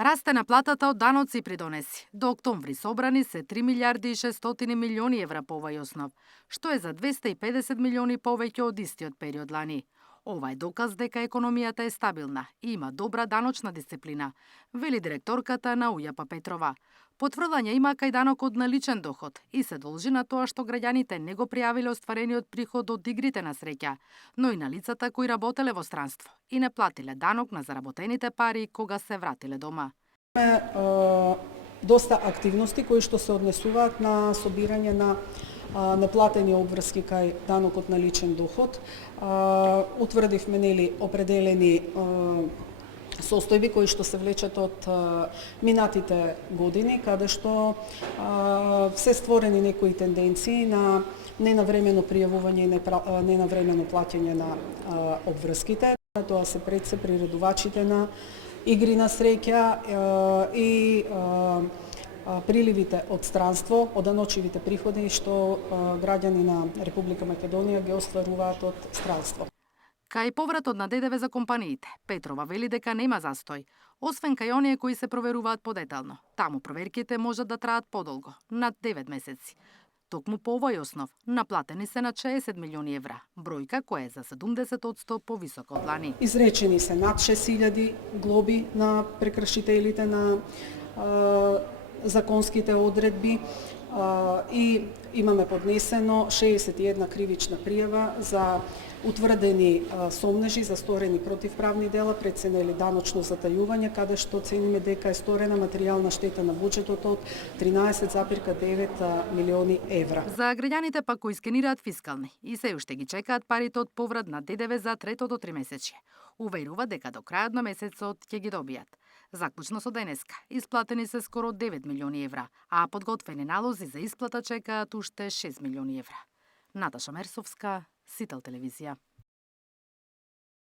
Расте наплатата од даноци и придонеси. До октомври собрани се 3 милиарди и 600 милиони евра по овај основ, што е за 250 милиони повеќе од истиот период лани. Ова е доказ дека економијата е стабилна и има добра даночна дисциплина, вели директорката на УЈП Петрова. Потврдање има кај данокот на личен доход и се должи на тоа што граѓаните не го пријавиле остварениот приход од игрите на среќа, но и на лицата кои работеле во странство и не платиле данок на заработените пари кога се вратиле дома. Доста активности кои што се однесуваат на собирање на неплатени обврски кај данокот на личен доход. Утврдивме определени состојби кои што се влечат од минатите години, каде што се створени некои тенденции на ненавремено пријавување и ненавремено плаќање на обврските. Тоа се пред се приредувачите на игри на среќа и приливите од странство, од даночевите приходи што граѓани на Република Македонија ги остваруваат од странство. Кај повратот на ДДВ за компаниите, Петрова вели дека нема застој, освен кај оние кои се проверуваат подетално. Таму проверките можат да траат подолго, над 9 месеци. Токму по овој основ, наплатени се на 60 милиони евра, бројка која е за 70% повисока од лани. Изречени се над 6000 глоби на прекршителите на законските одредби и имаме поднесено 61 кривична пријава за утврдени сомнежи за сторени противправни дела, преценели даночно затајување, каде што цениме дека е сторена материјална штета на буџетот од 13,9 милиони евра. За граѓаните пак кои скенираат фискални и се уште ги чекаат парите од поврат на ДДВ за третото тримесечје, уверува дека до крајот на месецот ќе ги добијат. Заклучно со денеска, исплатени се скоро 9 милиони евра, а подготвени налози за исплата чекаат уште 6 милиони евра. Наташа Мерсовска, Сител телевизија.